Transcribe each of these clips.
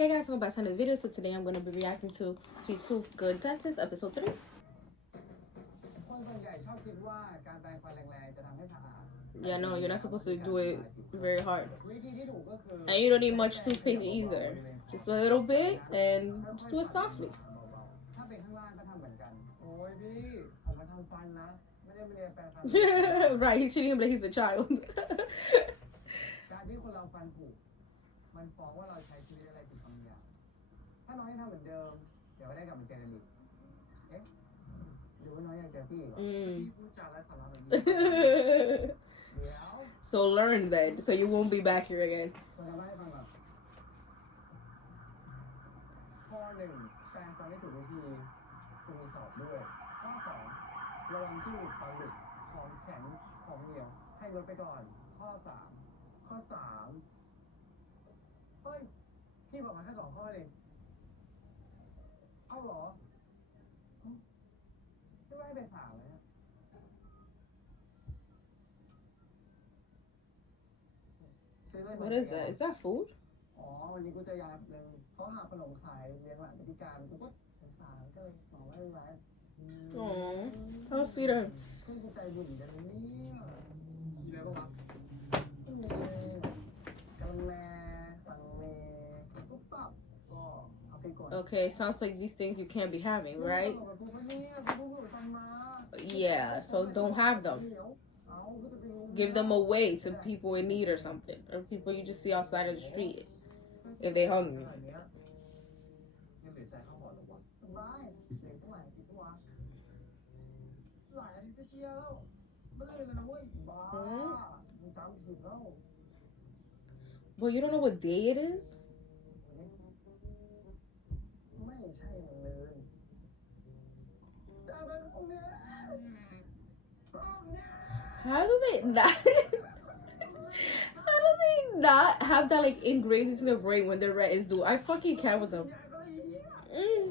Hey guys, welcome back to another video. So today I'm going to be reacting to Sweet Tooth Good Dentist episode 3. คนส่วนใหญ่ชอบคิดว่าการแปรงฟันแรงๆจะทำให้สะอาด Yeah, no, you're not supposed to do it very hard. วิธีที่ถูกก็คือ And you don't need much toothpaste either. Just a little bit and just do it softly. ถ้าเป็นข้างล่างก็ทำเหมือนกันโอ้ยพี่ผมมาทำฟันนะไม่ได้มาเรียนแปรงฟัน Right, he's treating him like he's a child. การที่คนเราฟันผุมันฟ้องว่าเราใช้ชีวิตอะไรผิดบางอย่างถ้าน้องยังทำเหมือนเดิมเดี๋ยวก็ได้กลับมาเจอกันอีกเอ๊ะหรือว่าน้องยังเจอพี่เหรอพี่พูดจาและสาระแบบนี้ So learn that, so you won't be back here again. คนทำให้ฟังแบบข้อหนึ่งแปรงฟันให้ถูกวิธีคุณมีสอบด้วยข้อสองระวังที่ฟันหลุดของแข็งของเหนียวให้ลดไปก่อนข้อสามเฮ้ยพี่บอกมาแค่2 ข้อเองเอาเหรอไม่ว่าให้ไป3เลยนะWhat is that? Is that food? อ๋อวันนี้กูจะยาหนึ่งเขาหาขนมขายเลี้ยงหลานพิการกูก็สงสารก็เลยบอกว่าไว้ Aww, how sweet of him. คุณกูใจบุญกันเนี่ยมีอะไรบ้างวะกำแลฟังเลปุ๊บปั๊บก็เอาไปก่อน Okay, sounds like these things you can't be having, right? Yeah, so don't have them. Give them away to people in need or something, or people you just see outside of the street if they're hungry. Well, you don't know what day it is? How do they not? How do they not have that like ingrained into their brain when their rent is due? I fucking can't with them. Mm.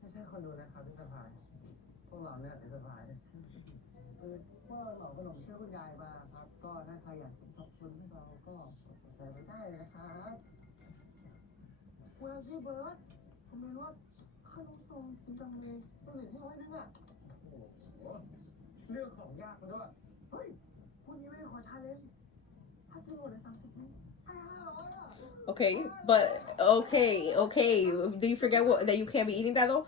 ไม่ใช่คนดูนะครับพี่สบายพวกเราเนี่ยพี่สบายคือพวกเราเหมาขนมช่วยคุณยายมาครับก็ถ้าใครอยากขอบคุณให้เราก็กดใจไปได้นะครับคุณพี่เบิร์ดคอมเมนต์ว่าขนมส่งกินจังเลยตัวเหลือที่100 นึงอ่ะโอ้โหเรื่องของยากมาด้วยเฮ้ยคุณนี้ไม่ได้ขอชาเลนจ์ถ้ากินหมดใน30 วิให้500อ่ะ Okay, but okay. Do you forget that you can't be eating that though?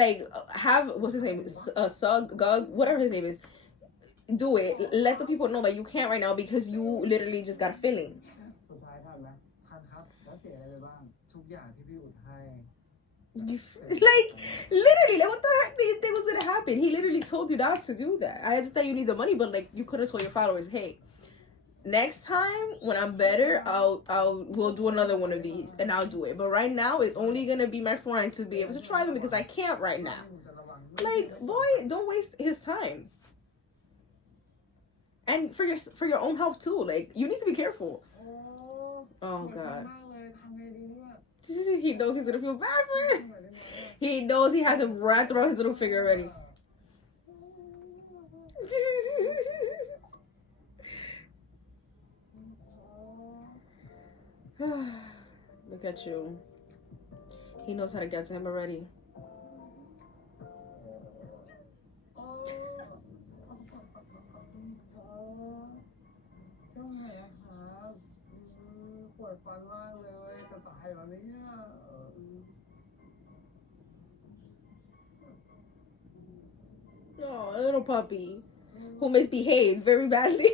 Like, have what's his name? Gug, whatever his name is. Do it. Let the people know that you can't right now because you literally just got a filling. สุดท้ายทันไหมทันครับแล้วเสียอะไรไปบ้างทุกอย่างที่พี่อุดให้ Like, literally, like, what the heck do you think was gonna happen? He literally told you not to do that. I understand you need the money, but like, you could have told your followers, hey, next time when I'm better, we'll do another one of these and I'll do it. But right now, it's only gonna be my friend to be able to try them because I can't right now. Like, boy, don't waste his time. And for your own health too. Like, you need to be careful. Oh God. He knows he's gonna feel bad for it. He knows he has him wrapped around his little finger already. Look at you. He knows how to get to him already. Oh, a little puppy who misbehaved very badly.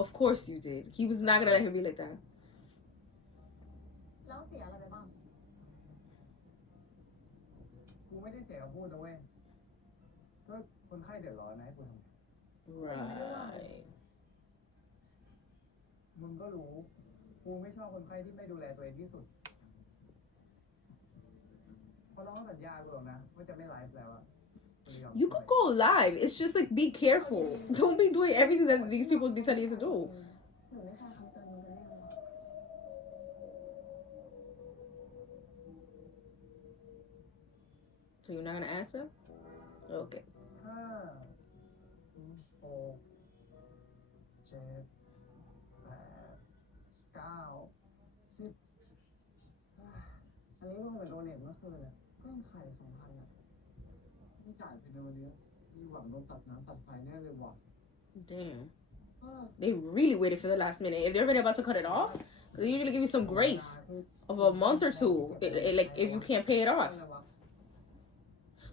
Of course you did. He was not gonna let him be like that. แล้วเสียอะไรไปบ้างกูไม่ได้เสียกับพูดนะเว้ยก็คนไข้เดือดร้อนนะให้กูทำ Right. มึงก็รู้กูไม่ชอบคนไข้ที่ไม่ดูแลตัวเองที่สุดเพราะน้องสัญญากูหรอกนะว่าจะไม่ไลฟ์แล้วอะ You could go live. It's just like be careful. Don't be doing everything that these people be telling you to do. So you're not gonna answer? Okay. 5 6 ดโดเนทเมื่อคืนเนี่ยก็ยังขาด2,000อ่ะไม่จ่ายไปในวันนี้มีหวังโดนตัดน้ำตัดไฟแน่เลยว่ะ Damn. เออ They really waited for the last minute. If they're already about to cut it off, they usually give you some grace of a month or two, like if you can't pay it off.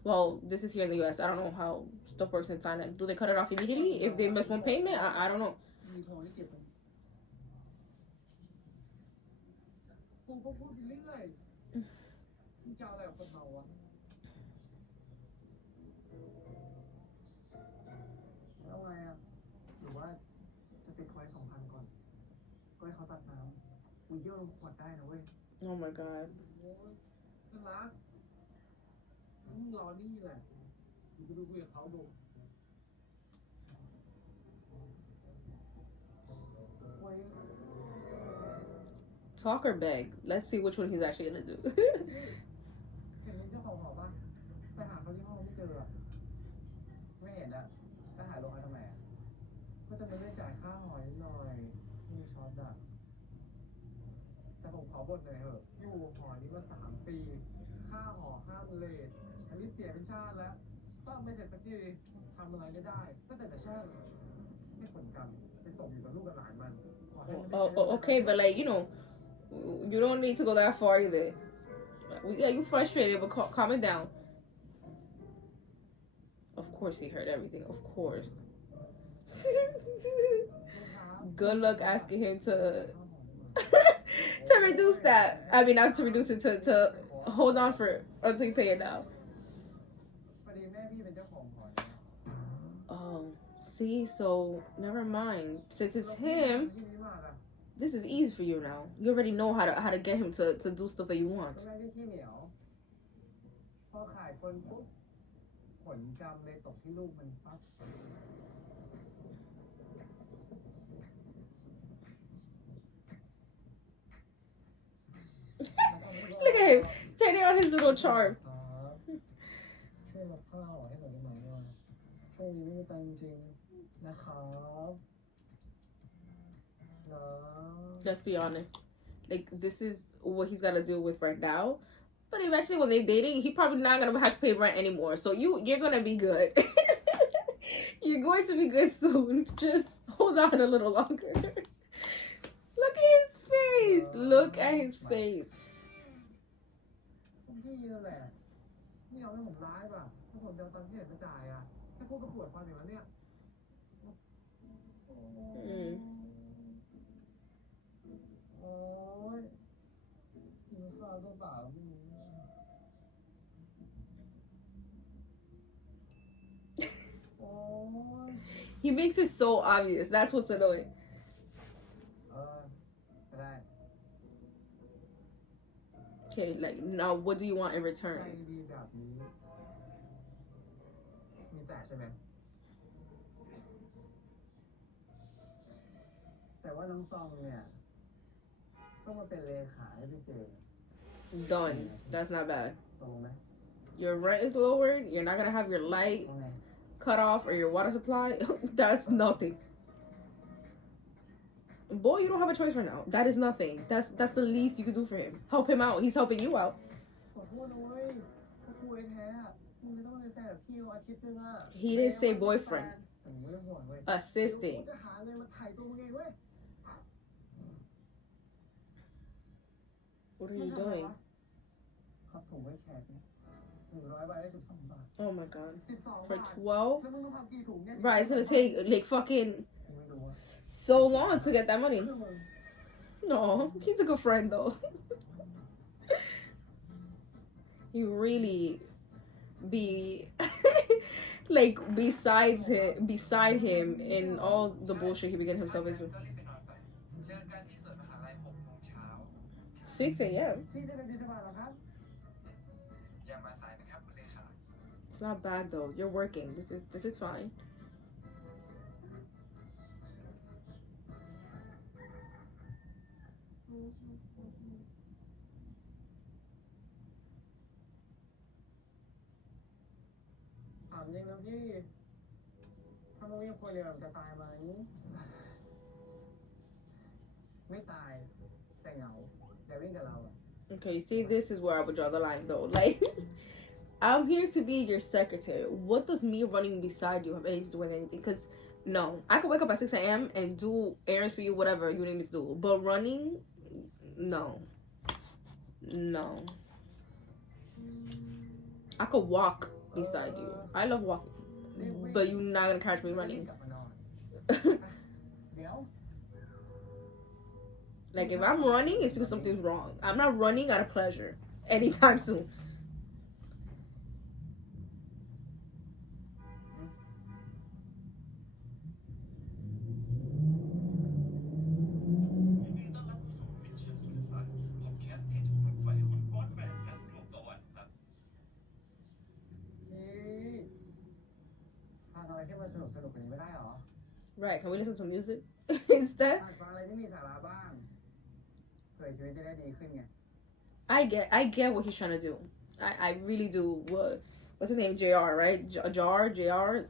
Well, this is here in the U.S. I don't know how stuff works in Thailand. Do they cut it off immediately if they miss one payment? I don't know. มีโทรนี่เก็บมันกูก็พูดไปเรื่อยมึงจะเอาอะไรกับคนเมาวะแล้วไงอ่ะหรือว่าจะติดไว้2,000ก่อนก็ให้เขาตัดน้ำกูเยี่ยวลงขวดได้นะเว้ย Oh my god. โอ้ยน่ารักมึงรอนี่แหละกูไปดูคุยกับเขาดูไว้ Talk or beg? Let's see which one he's actually gonna do. เห็นเจ้าของหอป่ะไปหาเขาที่ห้องไม่เจออะไม่เห็นอะไปหาลงมาทำไมอะก็จะไม่ได้จ่ายค่าหอยหน่อยมีช็อตอะแต่ผมขอบ่นหน่อยเถอะอยู่หอนี้มา3 ปีค่าหอค่าเลทอันนี้เสียเป็นชาติแล้วซ่อมไม่เสร็จสักทีทำอะไรไม่ได้ก็แต่ช่างไม่ผลกรรมไปตกอยู่กับลูกกับหลานมันขอให้มันได้ Okay, but like you don't need to go that far either. Yeah, you frustrated, but calm it down. Of course he heard everything. Of course. Good luck asking him to to reduce that. I mean, not to reduce it, to hold on for until you pay it now. พอดีแม่พี่เป็นเจ้าของหอ Oh, see, so never mind. Since it's him, this is easy for you now. You already know how to get him to do stuff that you want. แม่พี่ขี้เหนียวพอขายคนปุ๊บผลกรรมเลยตกที่ลูกมันปั๊บ Look at him turning on his little charm. ช่วยรับข้าวให้หน่อยได้ไหมว่าช่วงนี้ไม่มีตังค์จริงๆนะครับนะ Let's be honest. Like, this is what he's got to deal with right now. But eventually, when they're dating, he probably not gonna have to pay rent anymore. So you're gonna be good. You're going to be good soon. Just hold on a little longer. Look at his face. Look at his face. พี่นั่นแหละนี่เอาให้ผมร้ายป่ะถ้าผมจะเอาตังค์ที่ไหนมาจ่ายอ่ะแค่พูดก็ปวดฟันอยู่แล้วเนี่ย โอ้ยกินข้าวก็เปล่าไม่มี โอ้ย He makes it so obvious. That's what's annoying. ก็ได้ Okay, like, now what do you want in ใจ return? ดีแบบนี้มีแต่ใช่ไหมแต่ว่าน้องซองเนี่ยต้องมาเป็นเลขาให้พี่เจ Done. That's not bad. ตรงไหม Your rent is lowered. You're not gonna have your light ตรงไง cut off or your water supply. That's nothing. Boy, you don't have a choice right now. That is nothing. That's the least you could do for him. Help him out. He's helping you out. ขอโทษนะเว้ยถ้าคุยแท้อะมึงไม่ต้องเป็นแฟนกับพี่อาทิตย์นึงอะ He didn't say boyfriend. แต่มึงไม่ต้องห่วงเว้ย Assisting. จะหาเงินมาถ่ายตัวมึงเองเว้ย What are you doing? ครับผมไว้แขกเนี่ย100 ใบได้12 บาท Oh my god. 12 For บาท 12? แล้วมึงต้องทำกี่ถุงเนี่ย Right, it's gonna take like fucking ไม่รู้อะ so long to get that money. No, he's a good friend though. You really be like beside him in all the bullshit he be getting himself into. 6 a.m. พี่จะเป็นพิธีกรเหรอครับ It's not bad though. You're working. This is fine. ถามจริงนะพี่ถ้ามึงยังคุยเรื่องจะตายไหมไม่ตายแต่เหงาแต่วิ่งกับเราอะ Okay, see, this is where I would draw the line, though. Like, I'm here to be your secretary. What does me running beside you have anything to do with anything? Because, no, I could wake up at 6 a.m. and do errands for you, whatever you need me to do. But running, no. No. I could walk beside you. I love walking. But you're not going to catch me running. Like, if I'm running, it's because something's wrong. I'm not running out of pleasure anytime soon. Right, can we listen to music instead? I get what he's trying to do. I really do. What's his name? JR, right? JR.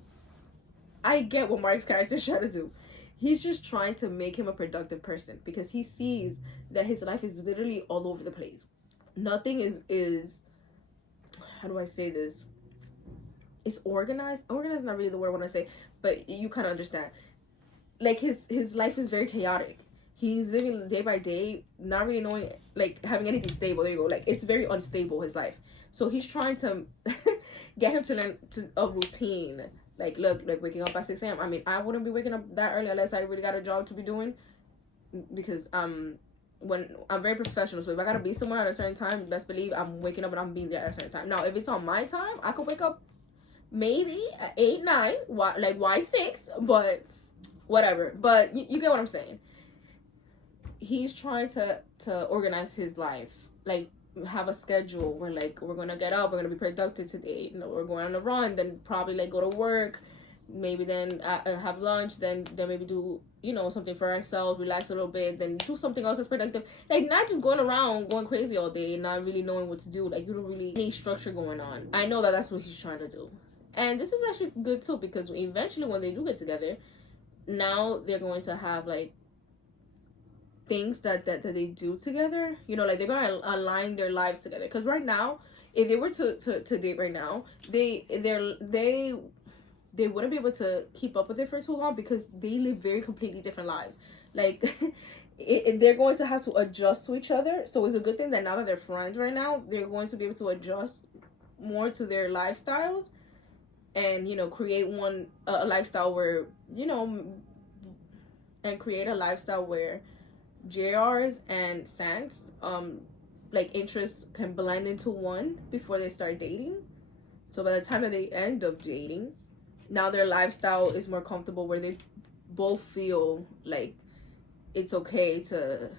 I get what Mark's character is trying to do. He's just trying to make him a productive person because he sees that his life is literally all over the place. Nothing is how do I say this? It's organized. Organized is not really the word I want to say, but you kind of understand. Like his life is very chaotic. He's living day by day, not really knowing, like, having anything stable. There you go. Like, it's very unstable, his life. So he's trying to get him to learn a routine. Like, look, like waking up at 6 a.m. I mean, I wouldn't be waking up that early unless I really got a job to be doing. Because when I'm very professional, so if I gotta be somewhere at a certain time, best believe I'm waking up and I'm being there at a certain time. Now, if it's on my time, I could wake up maybe at 8, 9, like why 6, but whatever. But you get what I'm saying. He's trying to organize his life, like have a schedule where, like, we're gonna get up, we're gonna be productive today, you know, we're going on a run, then probably like go to work, maybe then have lunch, then maybe do, you know, something for ourselves, relax a little bit, then do something else that's productive. Like, not just going around going crazy all day and not really knowing what to do. Like, you don't really any structure going on. I know that's what he's trying to do, and this is actually good too, because eventually when they do get together, now they're going to have like things that they do together, you know, like they're gonna align their lives together. Because right now, if they were to date right now, they wouldn't be able to keep up with it for too long, because they live very completely different lives. Like they're going to have to adjust to each other. So it's a good thing that now that they're friends right now, they're going to be able to adjust more to their lifestyles, and, you know, create a lifestyle where, you know, and create a lifestyle where JR's and Sant's like interests can blend into one before they start dating. So by the time that they end up dating, now their lifestyle is more comfortable, where they both feel like it's okay to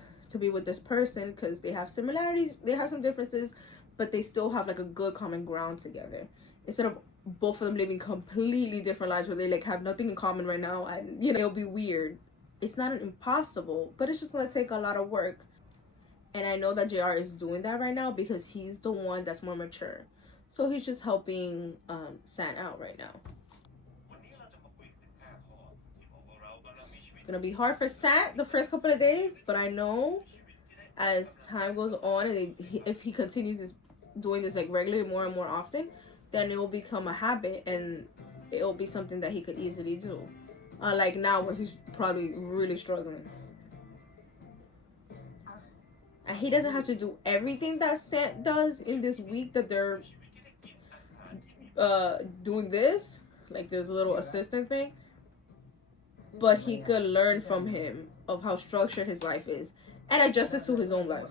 be with this person, because they have similarities, they have some differences, but they still have like a good common ground together, instead of both of them living completely different lives where they like have nothing in common right now, and, you know, it'll be weird. It's not impossible, but it's just gonna take a lot of work. And I know that JR is doing that right now because he's the one that's more mature. So he's just helping Sant out right now. It's gonna be hard for Sant the first couple of days, but I know as time goes on, and if he continues doing this like regularly, more and more often, then it will become a habit, and it will be something that he could easily do. Like now, where he's probably really struggling. And he doesn't have to do everything that Sant does in this week that they're doing this, like this little assistant thing. But he could learn from him of how structured his life is and adjust it to his own life.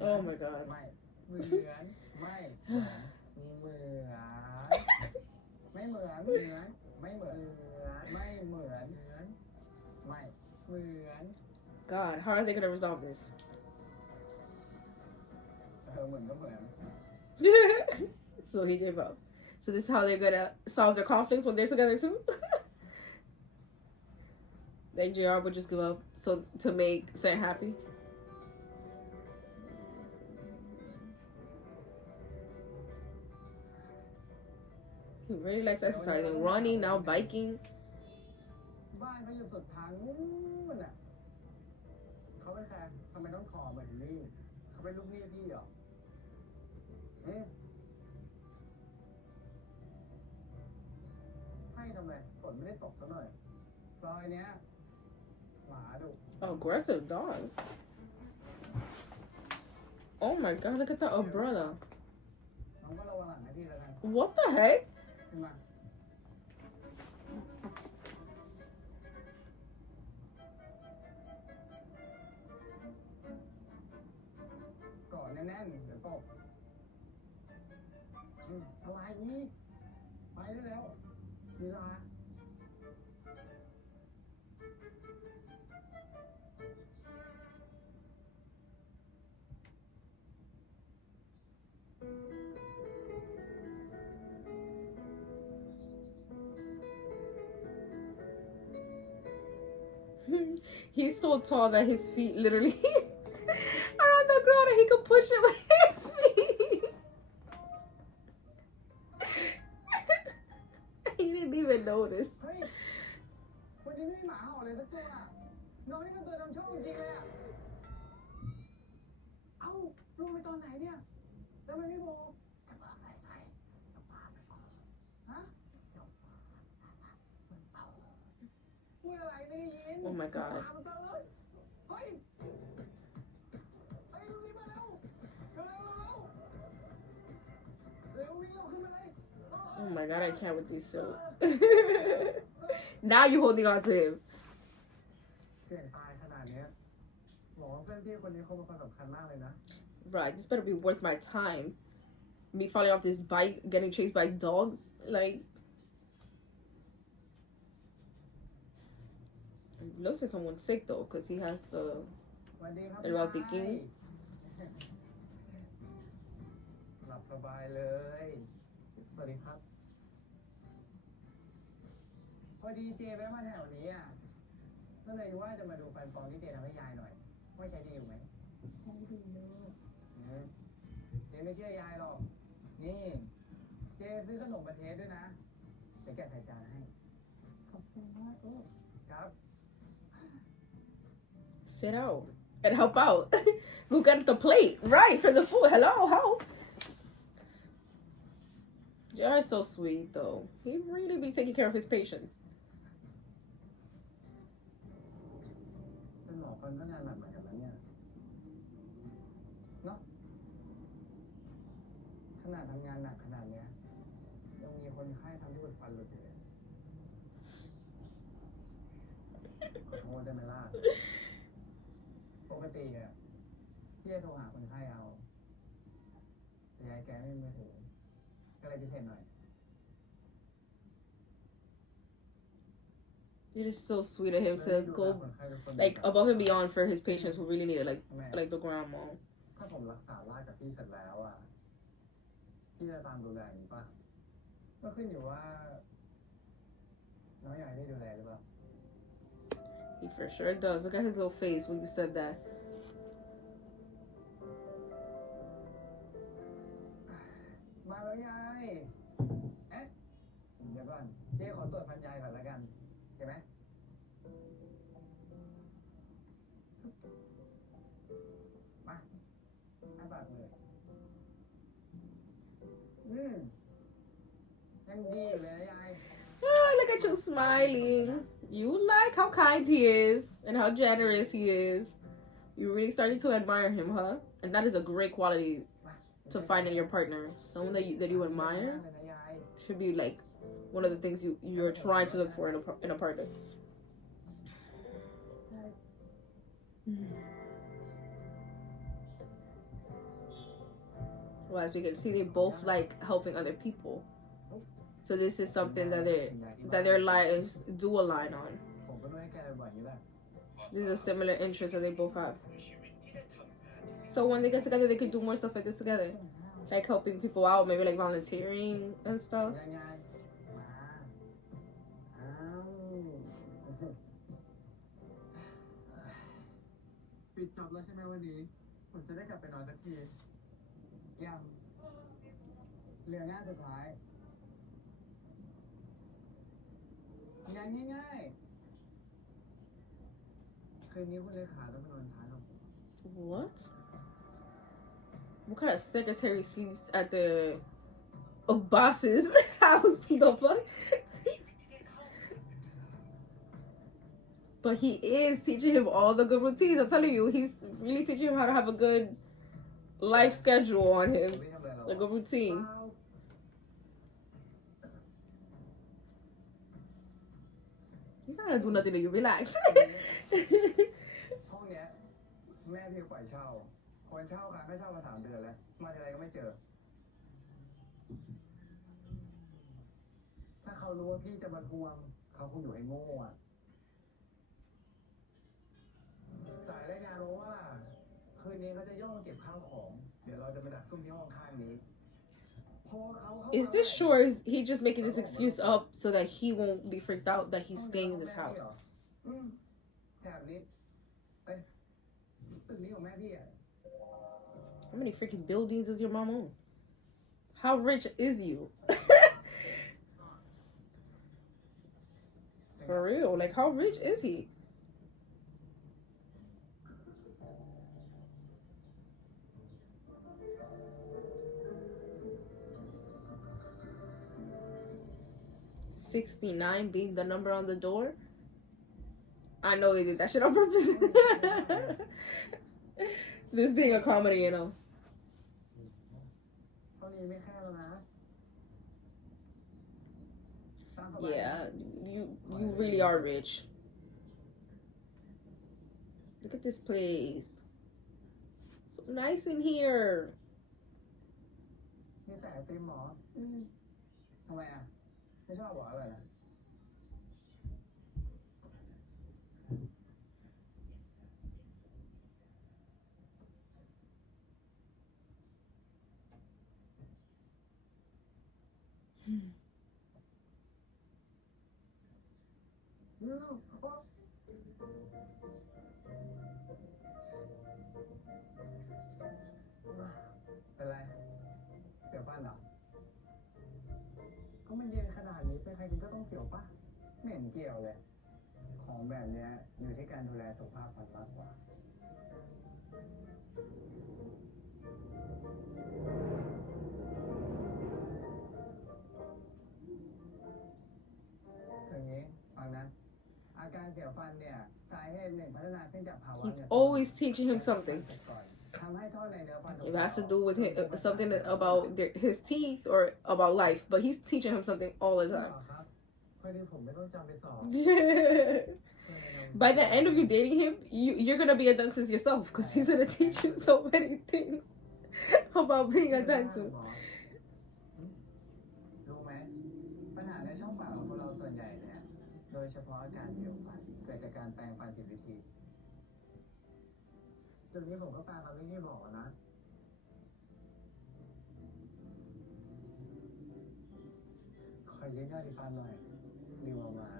Oh my god. God, how are they gonna resolve this? So he gave up. So this is how they're gonna solve their conflicts when they're together too? Then JR would just give up so to make Sant happy. He really likes exercising, running, now biking. บ้านเขาอยู่สุดทางนู้นน่ะเขาเป็นใครทำไมต้องขอเหมือนนี่เขาเป็นลูกหนี้พี่เหรอเอ๊ะให้ทำไมฝนไม่ได้ตกซะหน่อยซอยเนี้ยหมาดุ Aggressive dog. Oh my god, look at that umbrella. น้องก็ระวังหลังให้พี่แล้วกัน What the heck? ขึ้นมาเกาะแน่นๆเดี๋ยวตกอะไรนี่ไปได้แล้วเวลา He's so tall that his feet literally are on the ground and he can push it with his feet. He didn't even notice. เฮ้ยวันนี้ไม่มีหมาเห่าเลยสักตัวน้องนี่มันตัวนำโชคจริงเลยอ่ะเอ้าลงไปตอนไหนเนี่ยแล้วมันไม่บอกฮะพูดอะไรไม่ได้ยิน Oh my god. มันเจอเลยเฮ้ยเร็วรีบมาเร็วเร็ววิ่งเร็วขึ้นมาเลย Oh my god, I can't with these suits. Now you're holding on to him. เสี่ยงตายขนาดเนี้ยหมอเพื่อนพี่คนนี้เขาเป็นคนสำคัญมากเลยนะ Right, this better be worth my time. Me falling off this bike, getting chased by dogs. Like, it looks like someone's sick though, because he has the วันดีครับ about thinking. หลับสบายเลยสวัสดีครับพอดีเจไปมาแถวนี้อ่ะก็เลยว่าจะมาดูฟันปลอมที่เจทำให้ยายหน่อยว่าใช้ดีอยู่ไหมใช้ดีลูกเจไม่เชื่อยายหรอกนี่เจซื้อขนมประเทศด้วยนะจะแกะใส่จานให้ขอบคุณมากลูกครับ Sit out and help out. Go get the plate. Right, for the food. Hello, help. Jared's so sweet though. He really be taking care of his patients. เป็นหมอฟันก็งานหนักเหมือนกันนะเนี่ยเนาะขนาดทำงานหนักขนาดเนี้ยยังมีคนไข้ทำที่อุดฟันหลุดอยู่เลยขอโทษได้ไหมล่ะปกติอ่ะพี่จะโทรหาคนไข้เอาแต่ยายแกไม่มีมือถือก็เลยพิเศษหน่อย It is so sweet of him to go like above and beyond for his patients who really need it, like the grandma. ถ้าผมรักษาลากกับพี่เสร็จแล้วอ่ะพี่จะตามดูแลอย่างนี้ป่ะก็ขึ้นอยู่ว่าน้องอยากให้พี่ดูแลหรือเปล่า He for sure does. Look at his little face when you said that. มาแล้วยายเอ๊ะเดี๋ยวก่อนเจ๊ขอตรวจฟันยายก่อนแล้วกันเห็นไหมมาอ้าปากเลยยังดีอยู่เลยนะยาย Oh, look at you smiling. You like how kind he is and how generous he is. You're really starting to admire him, huh? And that is a great quality to find in your partner. Someone that you admire should be like one of the things you're trying to look for in a partner. Well, as you can see, they both like helping other people. So this is something that their lives do align on. ผมก็ไม่ให้แกบ่อยๆนี่แหละ This is a similar interest that they both have. So when they get together, they can do more stuff like this together. Like helping people out, maybe like volunteering and stuff. ยายมาอ้าวปิดจอบแล้วใช่ไหมวันนี้ผมจะได้กลับไปนอนสักทียังเหลืองานสุดท้าย งานง่ายๆคืนนี้คุณเลขาต้องไปนอนท้ายกับผม What? What kind of secretary sleeps at the boss's house? The fuck? But he is teaching him all the good routines. I'm telling you, he's really teaching him how to have a good life schedule on him, ไม่ทำอะไรหรอก like a routine. เปล่า He's not gonna do nothing to you. Relax. ห้องเนี้ยแม่พี่ปล่อยเช่าคนเช่าค้างค่าเช่ามา3 เดือนแล้วมาทีไรก็ไม่เจอถ้าเขารู้ว่าพี่จะมาทวงเขาคงอยู่ให้โง่อะสายรายงานมาว่าคืนนี้เขาจะย่องเก็บข้าวของเดี๋ยวเราจะไปดักซุ่มที่ห้องข้างนี้พอเขาเข้า Is this sure? Is he just making this excuse up so that he won't be freaked out that he's staying in this house? แถบนี้เอ้ยตึกนี้ของแม่พี่อ่ะ How many freaking buildings does your mom own? How rich is you? For real, like how rich is he? $69 being the number on the door. I know they did that shit on purpose. This being a comedy, you know. เท่านี้ไม่แค่แล้วนะ Yeah, you really are rich. Look at this place. So nice in here. นี่แต่ไอติมหมอทำไมอ่ะไม่ชอบบอกอะไรนะ เป็นไรเสียวฟันเหรอก็มันเย็นขนาดนี้เป็นใครกินก็ต้องเสียวปะไม่เห็นเกี่ยวเลยของแบบเนี้ยอยู่ที่การดูแลสุขภาพฟันมากกว่าถึงนี้ฟังนะอาการเสียวฟันเนี่ยสาเหตุหนึ่งพัฒนาขึ้นจากภาวะ He's always teaching him something. ทำให้ท่อในเนื้อฟัน It has to do with something about his teeth or about life, but he's teaching him something all the time. พอดีผมไม่ต้องจำไปสอบ By the end of you dating him, you're gonna be a dentist yourself because he's gonna teach you so many things about being a dentist. รู้ไหมปัญหาในช่องปากของคนเราส่วนใหญ่เนี่ยโดยเฉพาะอาการเสียวฟันเกิดจากการแปรงฟันผิดวิธีจุดนี้ผมก็แปรงฟันไม่ที่บอกนะขอยืมยาสีฟันหน่อยดิวเอามา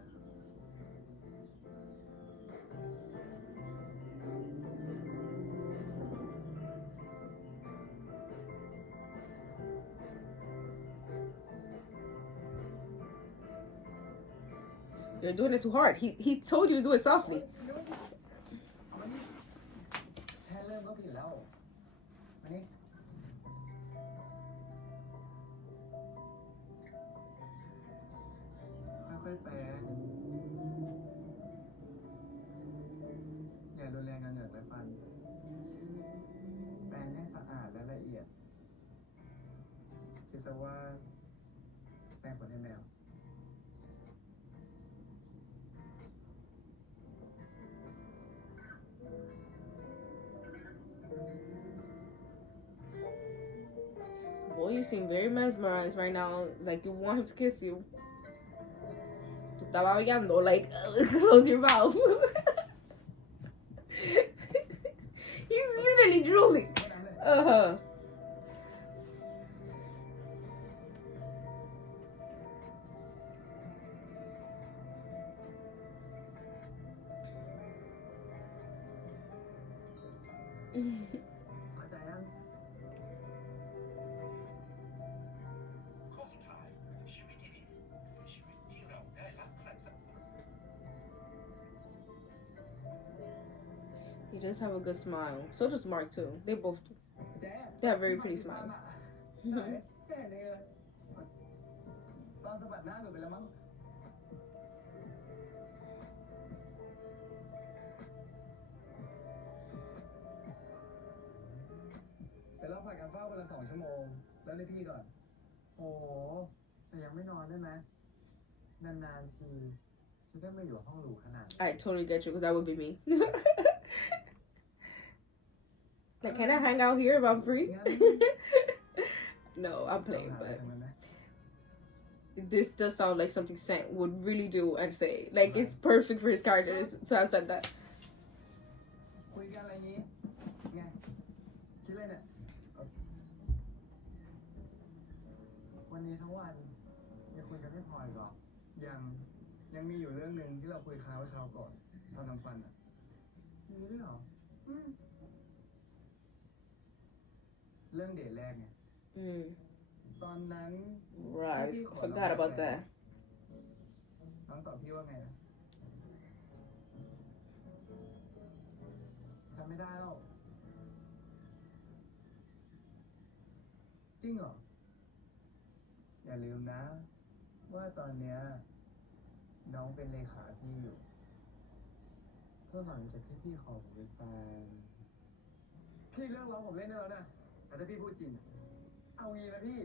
You're doing it too hard. He told you to do it softly. แค่เริ่มก็ผิดแล้วมานี่ค่อยๆแปรงอย่ารุนแรงกันเหนือกเลยฟันแปรงให้สะอาดและละเอียดคิดซะว่าแปรงขนให้แมว Boy, you seem very mesmerized right now. Like you want him to kiss you. Te estaba bailando, like, close your mouth. He's literally drooling. Uh-huh. He does have a good smile. So does Mark too. They both do. เจ๊ They have very pretty smiles. ไหนไม่เห็นเลยตอนสะบัดหน้าหนูไปแล้วมั้งเดี๋ยวเราผัดกันเฝ้าวันละ2 ชั่วโมงแล้วเรียกพี่ก่อนโอ้โหแต่ยังไม่นอนได้ไหมนานๆทีฉันก็ไม่อยู่ห้องหรูขนาด I totally get you because that would be me. Like, can I hang out here if I'm free? No, I'm playing, but this does sound like something Saint would really do and say. Like, it's perfect for his character to have said that. คุยกันอะไรนี้ไงคิดเลยเนี่ยวันนี้ทั้งวันยังคุยกันไม่พออีกหรอยังมีอยู่เรื่องนึงที่เราคุยค้างไว้คราวก่อนตอนทำฟันอ่ะมีด้วยเหรอเรื่องเดทแรกไงตอนนั้น Right, forgot about that. น้องตอบพี่ว่าไงนะจำไม่ได้แล้วจริงเหรออย่าลืมนะว่าตอนเนี้ยน้องเป็นเลขาพี่อยู่เพื่อหลังจากที่พี่ขอผมเป็นแฟนพี่เลิกร้องผมเล่นได้แล้วนะแต่ถ้าพี่พูดจริงเอางี้นะพี่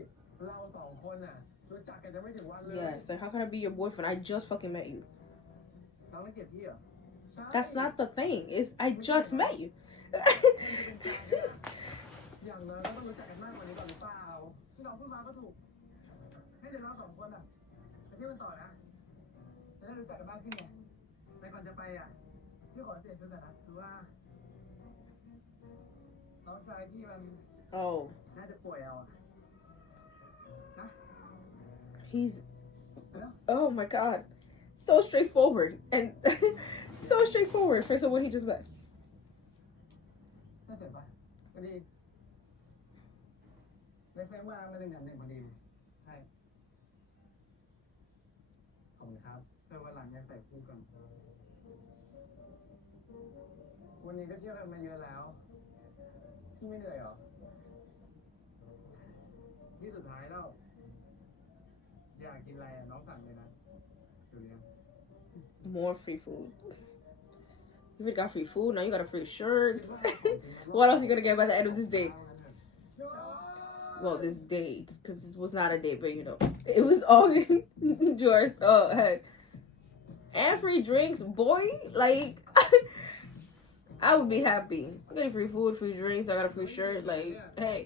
เรา2 คนน่ะรู้จักกันจะไม่ถึงวันเลย Yes, like how can I be your boyfriend? I just fucking met you. น้องไม่เกลียดพี่เหรอ That's not the thing. It's I just met you. อย่างน้อยก็ต้องรู้จักกันมากกว่านี้ก่อนหรือเปล่าที่น้องพูดมาก็ถูกให้เดี๋ยวเรา2 คนอ่ะไปเที่ยวกันต่อนะจะได้รู้จักกันมากขึ้นไงแต่ก่อนจะไปอ่ะพี่ขอเปลี่ยนชุดหน่อยนะคือว่าน้องชายพี่มัน Oh, น่าจะป่วยเอาอ่ะนะ he's oh my god, so straightforward and so straightforward for someone he just met. ใช่เสร็จปะพอดีในเซฟว่ามา1 พอดีใช่ขอบคุณครับวันหลังยังใส่คู่กันวันนี้ก็เที่ยวกันมาเยอะแล้วพี่ไม่เหนื่อยหรอที่สุดท้ายแล้วอยากกินอะไรน้องสั่งเลยนะเดี๋ยวนี้ More free food. You already got free food. Now you got a free shirt. What else are you gonna get by the end of this date? Well, this date, because this was not a date, but you know, it was all in yours. Oh, head. And free drinks, boy. Like, I would be happy. I got free food, free drinks. I got a free shirt. Like, hey.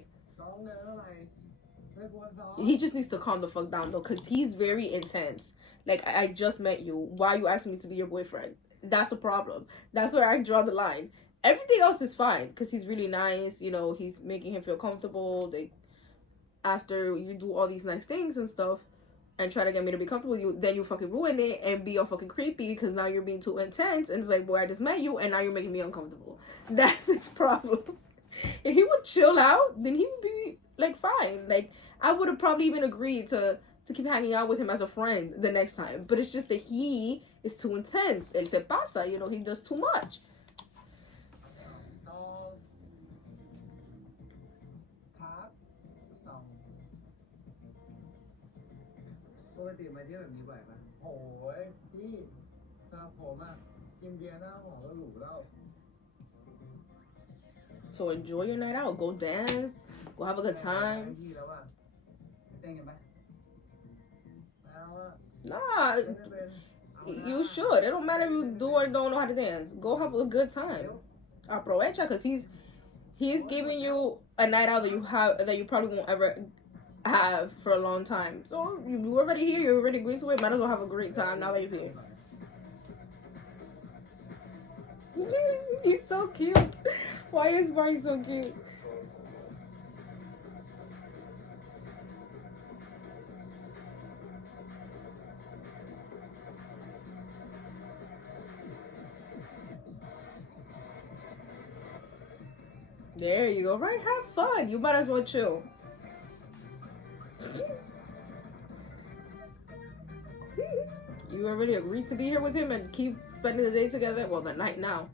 He just needs to calm the fuck down though, because he's very intense. Like, I just met you. Why are you asking me to be your boyfriend? That's a problem. That's where I draw the line. Everything else is fine, because he's really nice. You know, he's making him feel comfortable. Like, after you do all these nice things and stuff, and try to get me to be comfortable with you, then you fucking ruin it and be all fucking creepy, because now you're being too intense, and it's like, boy, I just met you, and now you're making me uncomfortable. That's his problem. If he would chill out, then he would be, like, fine. Like, I would have probably even agreed to keep hanging out with him as a friend the next time. But it's just that he is too intense. Él se pasa, you know, he does too much. ปกติมาเที่ยวแบบนี้บ่อยปะโอ้ยพี่สำหรับผมอ่ะกินเบียร์หน้าหอก็หรูแล้ว So enjoy your night out. Go dance. Go have a good time. พี่แล้วอ่ะเต้นกันไหมเอาอ่ะ Nah, you should. It don't matter if you do or don't know how to dance. Go have a good time. Aprovecha, because he's giving you a night out that you probably won't ever have for a long time. So you're already here. You're already agreed to it. Might as well have a great time now that you're here. He's so cute. Why is Barney so cute? There you go. Right, have fun. You might as well chill. You already agreed to be here with him and keep spending the day together. Well, the night now.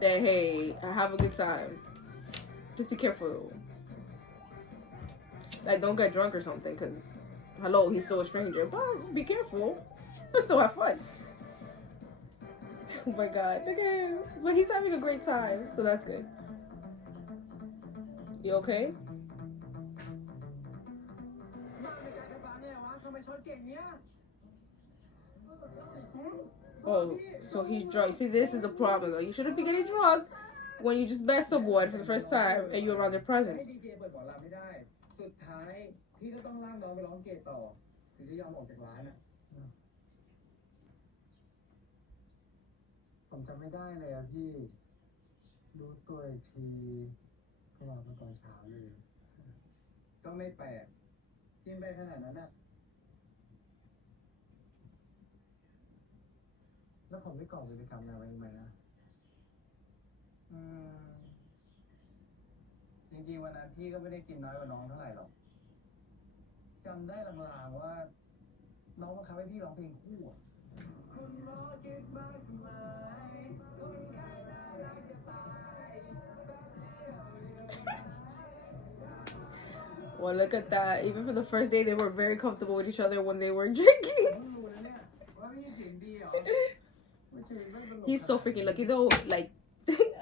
then hey, have a good time. Just be careful. Like, don't get drunk or something, because, hello, he's still a stranger. But be careful. But still have fun. Oh my god. Okay. But he's having a great time, so that's good. You okay? Oh, so he's drunk. See, this is the problem, though. You shouldn't be getting drunk when you just met someone for the first time and you're around their presence. สุดท้ายพี่ก็ต้องลากน้องไปร้องเกตต่อถึงจะยอมออกจากร้านอ่ะผมจำไม่ได้เลยอะพี่รู้ตัวอีกทีก็มาตอนเช้าเลยก็ไม่แปลกกินไปขนาดนั้นอ่ะแล้วผมได้ก่อกิจกรรมอะไรไหมนะจริงๆวันนั้นพี่ก็ไม่ได้กินน้อยกว่าน้องเท่าไหร่หรอกจำได้ลางๆว่าน้องบังคับให้พี่ร้องเพลงคู่อ่ะคุณรอเก็บมากมายคุณแค่น่ารักจะตาย Well, look at that. Even for the first day, they were very comfortable with each other when they were drinking. He's so freaking lucky, though. Like,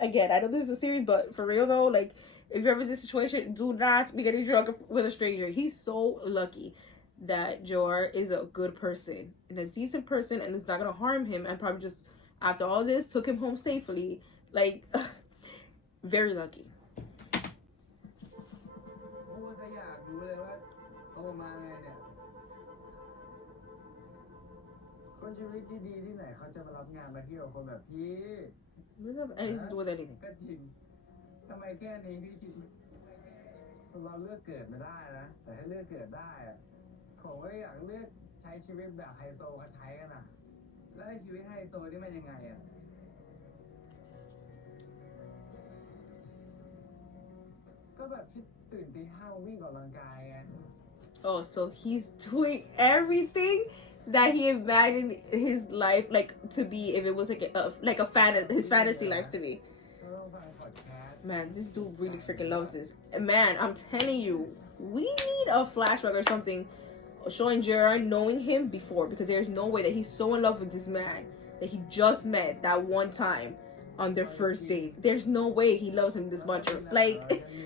again, I know this is a series, but for real, though, like, if you're ever in this situation, do not be getting drunk with a stranger. He's so lucky that Jor is a good person and a decent person and is not going to harm him, and probably just, after all this, took him home safely. Like, very lucky. จะอยากรู้เลยว่าโตมาไงเนี่ยคนชีวิตดีๆที่ไหนเขาจะมารับงานมาเที่ยวคนแบบพี่ We don't have anything to do with anything. ก็จริงทำไมแค่นี้พี่คิดเราเลือกเกิดไม่ได้นะแต่ถ้าเลือกเกิดได้อะผมก็อยากเลือกใช้ชีวิตแบบไฮโซเขาใช้กันอ่ะแล้วชีวิตไฮโซนี่มันยังไงอ่ะก็แบบคิดตื่นตีห้าวิ่งออกกำลังกายไง Oh, so he's doing everything that he imagined his life like to be if it was like a his fantasy life to be. Man, this dude really freaking loves this. And man, I'm telling you, we need a flashback or something showing Gerard knowing him before, because there's no way that he's so in love with this man that he just met that one time on their first date. There's no way he loves him this much. Like,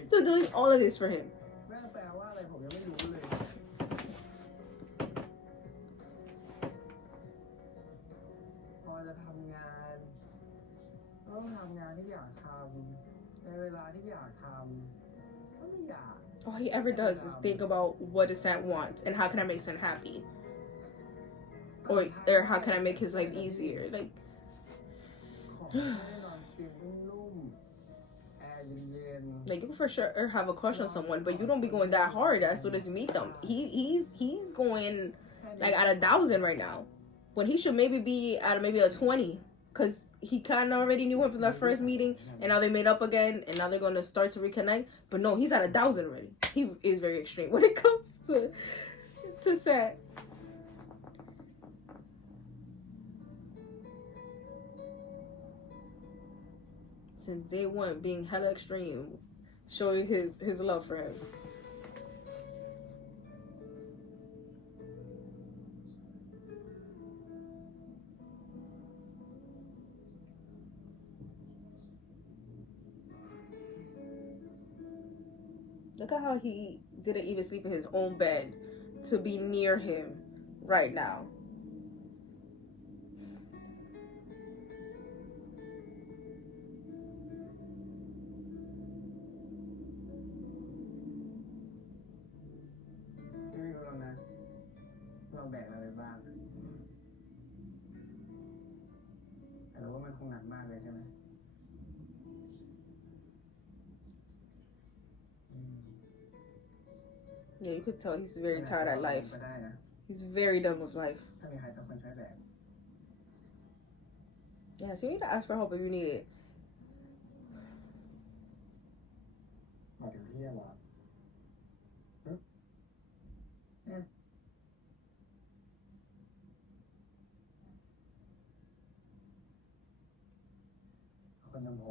they're doing all of this for him. All he ever does is think about what does Sam want and how can I make Sam happy, or how can I make his life easier. Like, like, you for sure have a crush on someone, but you don't be going that hard as soon as you meet them. He's going like at 1,000 right now, when he should maybe be at maybe a 20, because he kind of already knew him from that first meeting, and now they made up again, and now they're going to start to reconnect. But no, he's at 1,000 already. He is very extreme when it comes to Sam. Since day one, being hella extreme, showing his love for him. Look at how he didn't even sleep in his own bed to be near him right now. Yeah, you could tell he's very tired of life. He's very done with life. Yeah, so you need to ask for help if you need it.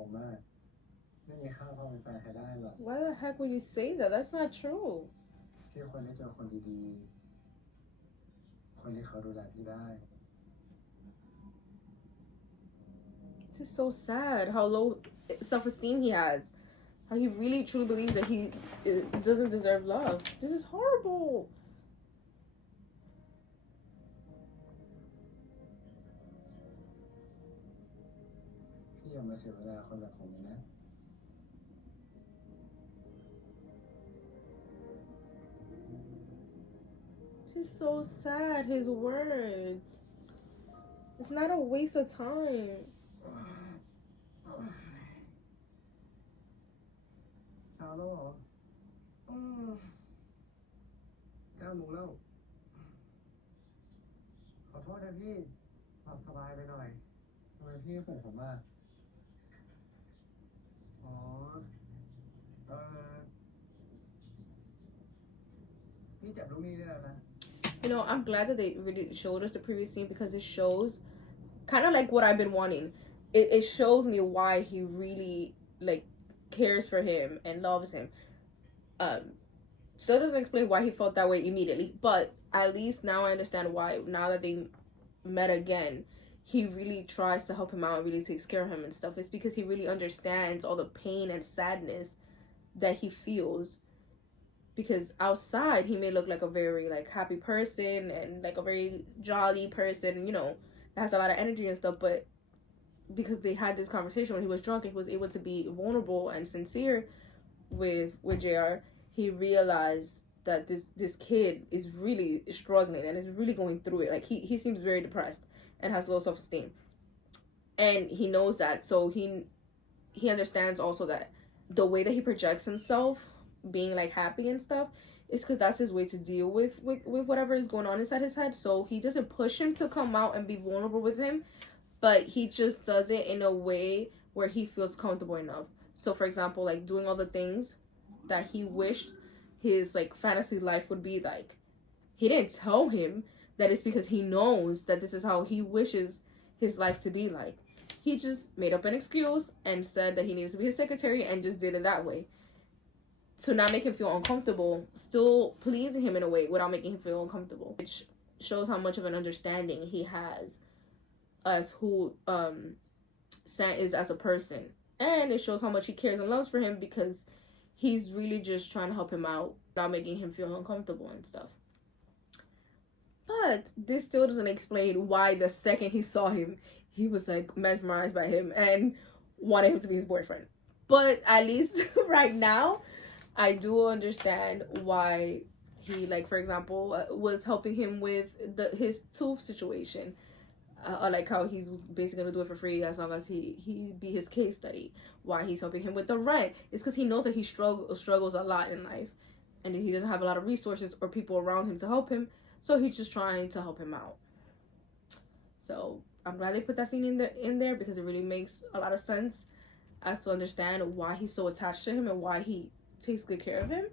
ผมอะไม่มีค่าพอเป็นแฟนใครได้หรอก Why the heck would you say that? That's not true. พี่ควรได้เจอคนดีๆคนที่เขาดูแลพี่ได้ It's just so sad how low self-esteem he has. How he really truly believes that he doesn't deserve love. This is horrible. พี่อย่ามาเสียเวลาคนแบบผมเลยนะ It's just so sad, his words. It's not a waste of time. เช้าแล้วเหรอ9 โมงแล้ว ขอโทษนะพี่หลับสบายไปหน่อยทำไมพี่ไม่ปลุกผมอ่ะอ๋อเออพี่จับลูกนี้ได้แล้วนะ You know, I'm glad that they really showed us the previous scene because it shows kind of like what I've been wanting. It shows me why he really like cares for him and loves him. Still doesn't explain why he felt that way immediately, but at least now I understand why. Now that they met again, he really tries to help him out and really takes care of him and stuff. It's because he really understands all the pain and sadness that he feels. Because outside he may look like a very like happy person and like a very jolly person, you know, that has a lot of energy and stuff, but because they had this conversation when he was drunk and he was able to be vulnerable and sincere with JR, he realized that this kid is really struggling and is really going through it. Like he seems very depressed and has low self-esteem. And he knows that, so he understands also that the way that he projects himself being like happy and stuff is because that's his way to deal with whatever is going on inside his head. So he doesn't push him to come out and be vulnerable with him, but he just does it in a way where he feels comfortable enough. So for example, like doing all the things that he wished his like fantasy life would be like. He didn't tell him that it's because he knows that this is how he wishes his life to be like. He just made up an excuse and said that he needs to be his secretary and just did it that way. To not make him feel uncomfortable, still pleasing him in a way without making him feel uncomfortable. Which shows how much of an understanding he has as who Sant is as a person. And it shows how much he cares and loves for him because he's really just trying to help him out without making him feel uncomfortable and stuff. But this still doesn't explain why the second he saw him, he was like mesmerized by him and wanted him to be his boyfriend. But at least right now, I do understand why he, like, for example, was helping him with his tooth situation. Like how he's basically gonna do it for free as long as he be his case study. Why he's helping him with the rent is because he knows that he struggles a lot in life, and he doesn't have a lot of resources or people around him to help him. So he's just trying to help him out. So I'm glad they put that scene in there because it really makes a lot of sense as to understand why he's so attached to him and why he takes good care of him.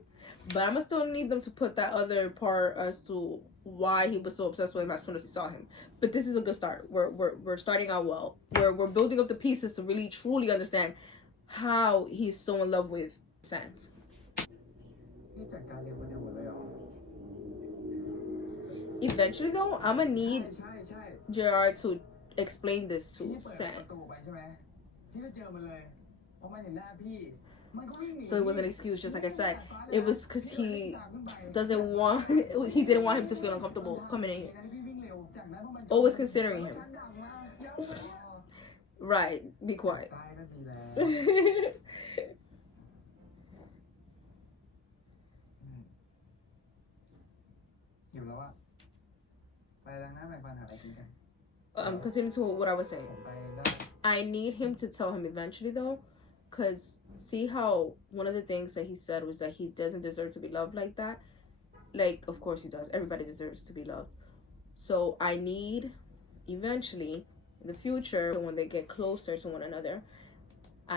But I'm gonna still need them to put that other part as to why he was so obsessed with him as soon as he saw him. But this is a good start. We're starting out well. We're building up the pieces to really truly understand how he's so in love with Sant. พี่จัดการเองคนเดียวหมดเลยเหรอ Eventually though, I'm gonna need ใช่ใช่ JR to explain this พี่ to เปิดป Sant. ระตูไปใช่ไหมพี่ก็เจอมันเลยพอมันเห็นหน้าพี่มันก็วิ่งหนี So it was an excuse, just like I said. It was because he didn't want him to feel uncomfortable coming in here. Always considering him. Right, be quiet. ตายก็ดีแล้วหิวแล้วอะไปล้างหน้าแปรงฟันหาอะไรกินกัน Continue to what I was ผ saying. มไปได้ I need him to tell him eventually though, because see how one of the things that he said was that he doesn't deserve to be loved like that. Like, of course he does. Everybody deserves to be loved. So I need eventually in the future when they get closer to one another,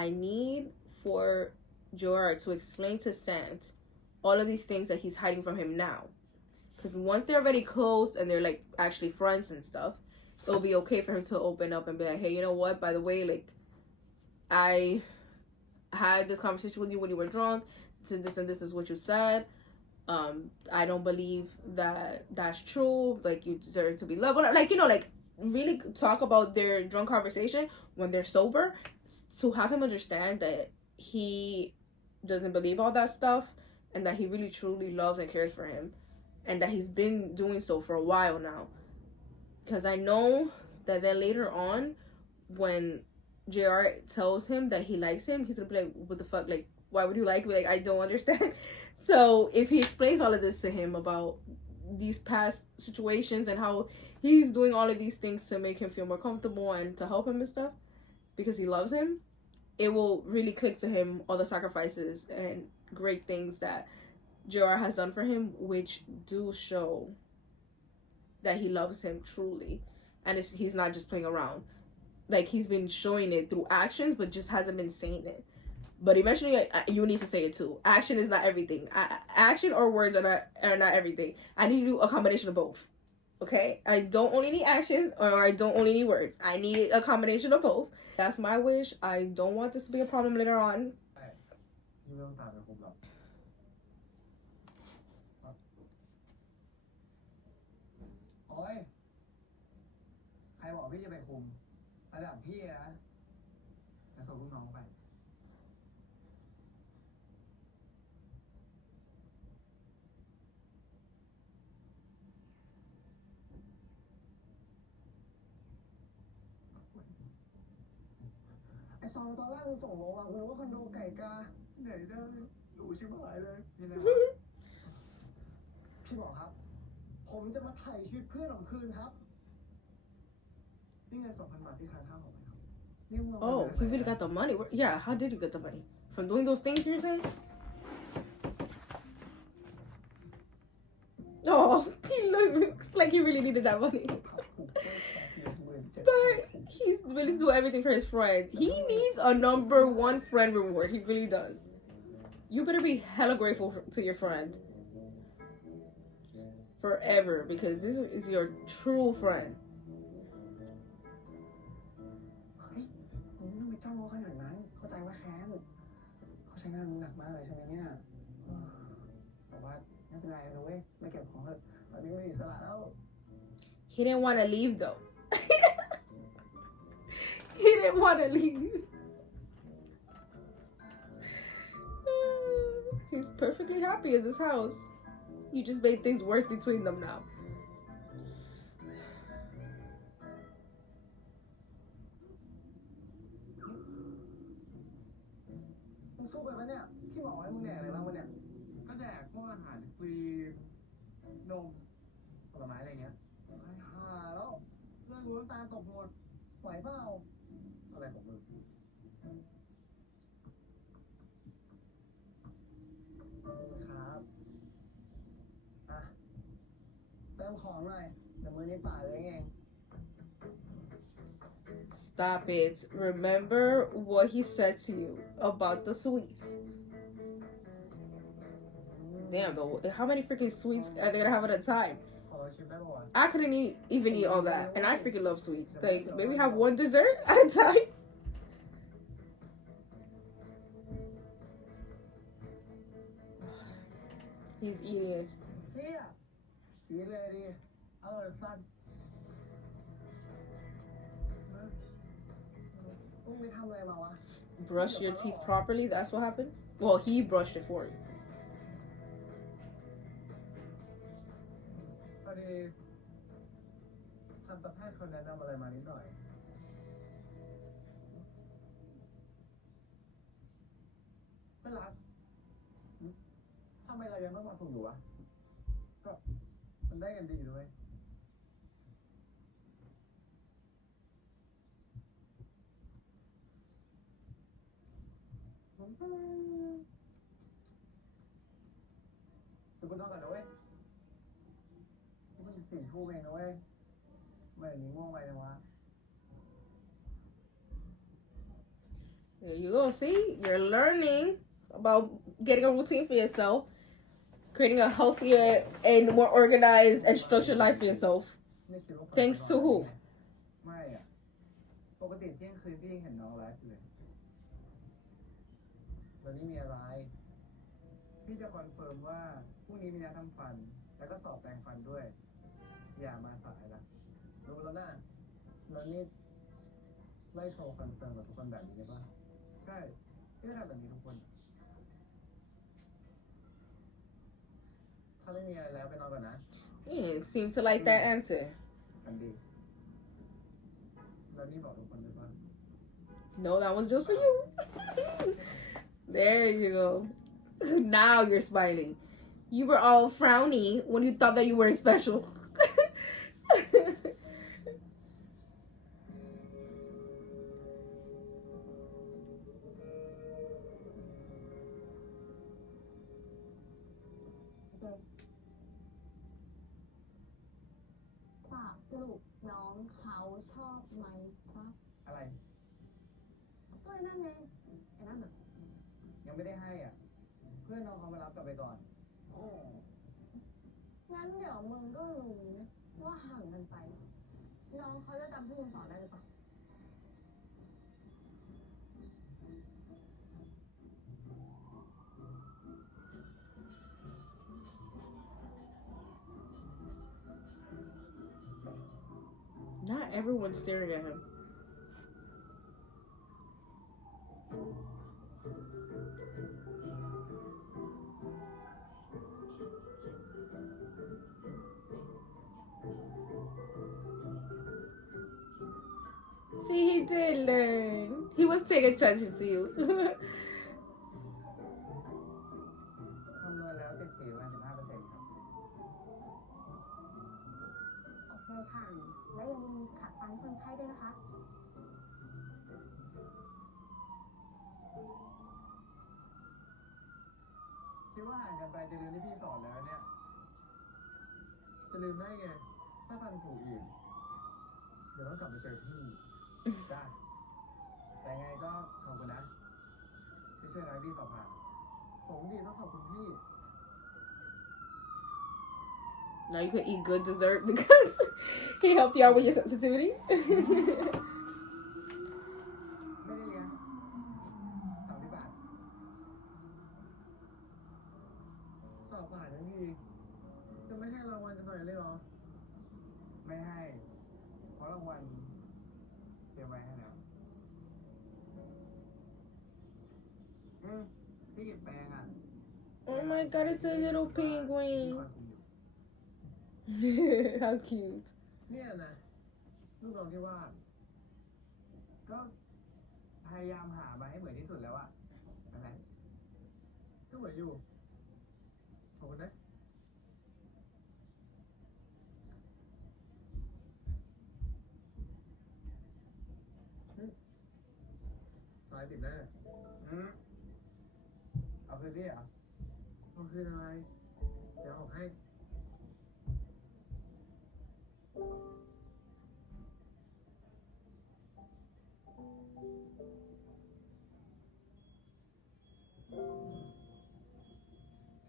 I need for Gerard to explain to Sant all of these things that he's hiding from him now. Because once they're already close and they're like actually friends and stuff, it'll be okay for him to open up and be like, hey, you know what, by the way, like, I had this conversation with you when you were drunk. This and this is what you said. I don't believe that that's true. Like, you deserve to be loved. Like, like, really talk about their drunk conversation when they're sober, to have him understand that he doesn't believe all that stuff, and that he really truly loves and cares for him, and that he's been doing so for a while now. Because I know that then later on, when JR tells him that he likes him, he's gonna be like, what the fuck? Like, why would you like me? Like, I don't understand. So if he explains all of this to him about these past situations and how he's doing all of these things to make him feel more comfortable and to help him and stuff, because he loves him, it will really click to him all the sacrifices and great things that JR has done for him, which do show that he loves him truly, and he's not just playing around. Like, he's been showing it through actions, but just hasn't been saying it. But eventually, you need to say it too. Action is not everything. Action or words are not everything. I need to do a combination of both. Okay? I don't only need action, or I don't only need words. I need a combination of both. That's my wish. I don't want this to be a problem later on. พี่ไม่ต้องตามไปคุมหรอกโอ้ยใครบอกพี่จะไปคุมระดับพี่นะจะส่งลูกน้องไปไอ้ซองตอนแรกมึงส่งโลมากูนึกว่าคอนโดไก่กาไหนได้หรูชิบหายเลยนี่นะพี่บอกครับผมจะมาไถ่ชีวิตเพื่อนผมคืนครับนี่เงิน 2,000 บาทที่ค้างค่าผมไหมครับ Oh, he really got the money. Yeah, how did you get the money? From doing those things you're saying? Oh, he looks like he really needed that money. But he's willing to do everything for his friend. He needs a number one friend reward. He really does. You better be hella grateful to your friend. Forever. Because this is your true friend. มึงไม่ต้องไปจ้องเขาขนาดนั้นเข้าใจว่าแค้นเขาใช้งานมึงหนักมากเลยใช่ไหมเนี่ยแต่ว่าไม่เป็นไรนะเว้ยไม่เก็บของเถอะตอนนี้มึงอิสระแล้ว He didn't want to leave though. He didn't want to leave. He's perfectly happy in this house. You just made things worse between them now. มึงสู้ไปปะเนี่ยพี่บอกให้มึงแดกอะไรบ้างวะเนี่ยก็แดกพวกอาหารฟรีนมผลไม้อะไรเงี้ยไอ้ห่าแล้วเรื่องรู้น้ำตาตกหมดไหวเปล่าอะไรของมึงนี่ครับอ่ะเติมของหน่อยเดี๋ยวมือนี้ป่าเลยเอง Stop it. Remember what he said to you about the sweets. Damn, though. How many freaking sweets are they gonna have at a time? I couldn't even eat all that. And I freaking love sweets. Like, maybe have one dessert at a time. He's eating it. Brush your teeth properly, that's what happened? Well, he brushed it for you. พอดีทันตแพทย์คนแนะนำอะไรมานิดหน่อยไม่รักทำไมเรายังต้องมาคุยอยู่วะก็มันได้กันดีด้วยเดี๋ยวคุณต้องกันนะเว้ยมัน4 ทุ่มเองนะเว้ยเมื่อนี้ง่วงไปเลยวะ There you go. See, you're learning about getting a routine for yourself, creating a healthier and more organized and structured life for yourself. Thanks to who? ไม่อะปกติเที่ยงคืนพี่ยังเห็นน้องไลฟ์อยู่เลย แล้วนี่มีอะไร พี่จะคอนเฟิร์มว่าพรุ่งนี้มีนัดทำฟัน แล้วก็สอบแปรงฟันด้วย อย่ามาสายนะรู้แล้วนะแล้วนี่ไล่โชว์คอนเฟิร์มกับทุกคนแบบนี้ได้ปะใช่พี่ก็ทำแบบนี้ทุกคน ถ้าไม่มีอะไรแล้วไปนอนก่อนนะ Yeah, seems to like that answer. กันดีแล้วนี่บอกทุกคนด้วยปะ No, that was just for you. There you go. Now you're smiling. You were all frowny when you thought that you were special. ฝากสรุปน้องเขาชอบไหมครับ อะไร ก็ไอ้นั่นไงไอ้นั่นอ่ะ ยังไม่ได้ให้อ่ะ เพื่อนน้องเขามารับกลับไปก่อน โอ้งั้นเดี๋ยวมึงก็รู้นะว่าห่างกันไป น้องเขาจะจำที่มึงสอนได้หรือเปล่า Not everyone's staring at him. See, he did learn. He was paying attention to you. คำนวณแล้วติดสิว15%ครับ โอเคค่ะ และอย่าลืมขัดฟันคนไข้ด้วยนะคะ คิดว่าห่างกันไปจะลืมที่พี่สอนแล้วเนี่ย จะลืมได้ไง ถ้าฟันผุอีก เดี๋ยวต้องกลับมาเจอพี่จ้าแต่ไงก็ขอบคุณนะ ที่ช่วยน้อยพี่สอบผ่านผมดีต้องขอบคุณพี่ Now you can eat good dessert because he helped you out with your sensitivity. ไม่ได้เลี้ยง30 บาท สอบผ่านทั้งทีจะไม่ให้รางวัลจะหน่อยเลยเหรอ ไม่ให้ เพราะรางวัลเตรียมไว้ให้แล้วพี่เก็บแปรงอ่ะ Oh my god, it's a little penguin. How cute. เนี่ยนะลูกน้องที่ว่าก็พยายามหามาให้เหมือนที่สุดแล้วอะอะไรก็เหมือนอยู่ขอบคุณนะสายติดแน่เอาคืนพี่เหรอเอาคืนอะไรเดี๋ยวออกให้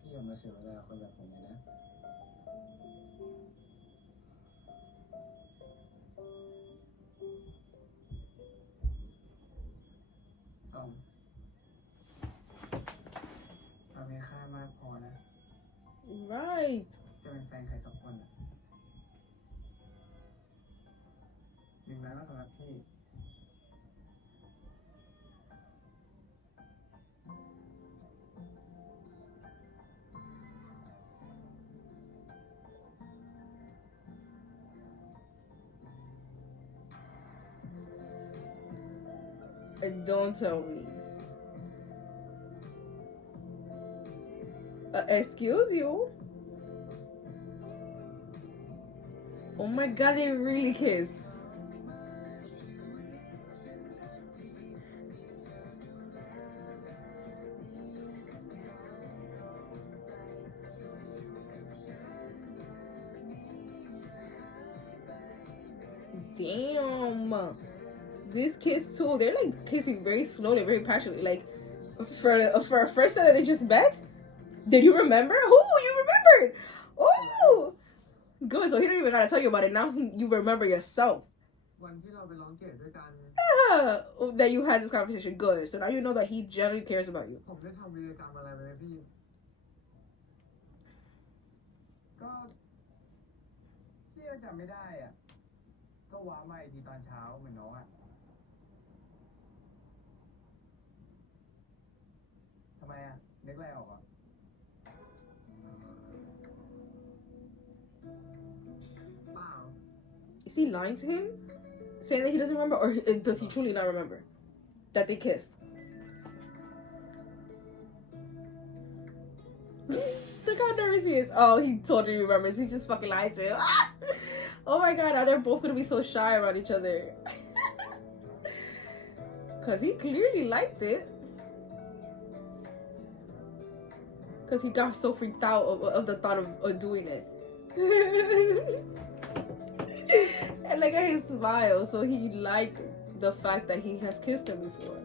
พี่อย่ามาเสียเวลาคนแบบผมเลยนะเรามีค่ามากพอนะ Right. จะเป็นแฟนใคร2 คนอ่ะ1 ล้านก็สำหรับพี่ Don't tell me. Excuse you? Oh my god, they really kissed. Damn. This kiss too, they're like kissing very slowly, very passionately. Like for a first time that they just met. Did you remember? Oh, you remembered. Oh, good. So he don't even gotta tell you about it now. You remember yourself. วันที่เราไปร้องเกตด้วยกัน That you had this conversation. Good. So now you know that he genuinely cares about you. ผมได้ทำวีรกรรมอะไรไปไหมพี่ ก็พี่ก็จำไม่ได้อ่ะ ก็ว้ามาอีกทีตอนเช้าเหมือนน้องอ่ะทำไมอ่ะนึกอะไรออกอ่ะ เปล่า Is he lying to him? Saying that he doesn't remember? Or does he truly not remember that they kissed? Look how nervous he is. Oh, he totally remembers. He just fucking lied to him. Oh my god, now they're both gonna be so shy around each other. Because he clearly liked it. Because he got so freaked out of the thought of doing it. And look at his smile. So he liked the fact that he has kissed him before.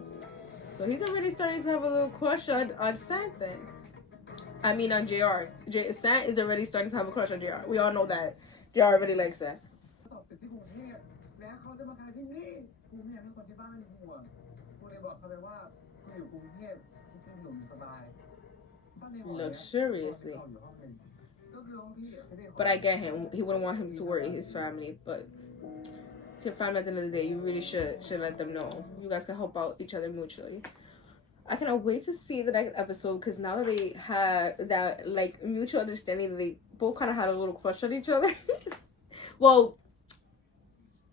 So he's already starting to have a little crush on Sant then. I mean on JR. Sant is already starting to have a crush on JR. We all know that. JR already likes that. สอบติดที่กรุงเทพแล้วเขาจะมาขายที่นี่กูไม่อยากให้คนที่บ้านเป็นห่วงกูเลยบอกเขาไปว่ากูอยู่กรุงเทพกูจะอยู่สบายบ้านในหอเนี่ย Luxuriously. เราอยู่ห้องนึงก็คือห้องพี่อะไม่ได้ห้อง But I get him. He wouldn't want him to worry his family. But to your family at the end of the day, you really should let them know. You guys can help out each other mutually. I cannot wait to see the next episode because now that they had that like mutual understanding, they both kind of had a little crush on each other. Well,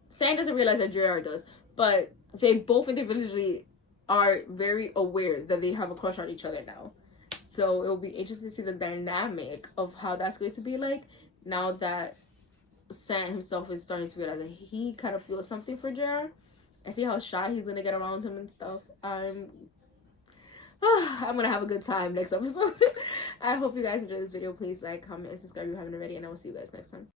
Sam doesn't realize that JR does, but they both individually are very aware that they have a crush on each other now. So it will be interesting to see the dynamic of how that's going to be like now that Sam himself is starting to realize that he kind of feels something for JR. And see how shy he's gonna get around him and stuff. I'm gonna have a good time next episode. I hope you guys enjoyed this video. Please like, comment, and subscribe if you haven't already, and I will see you guys next time.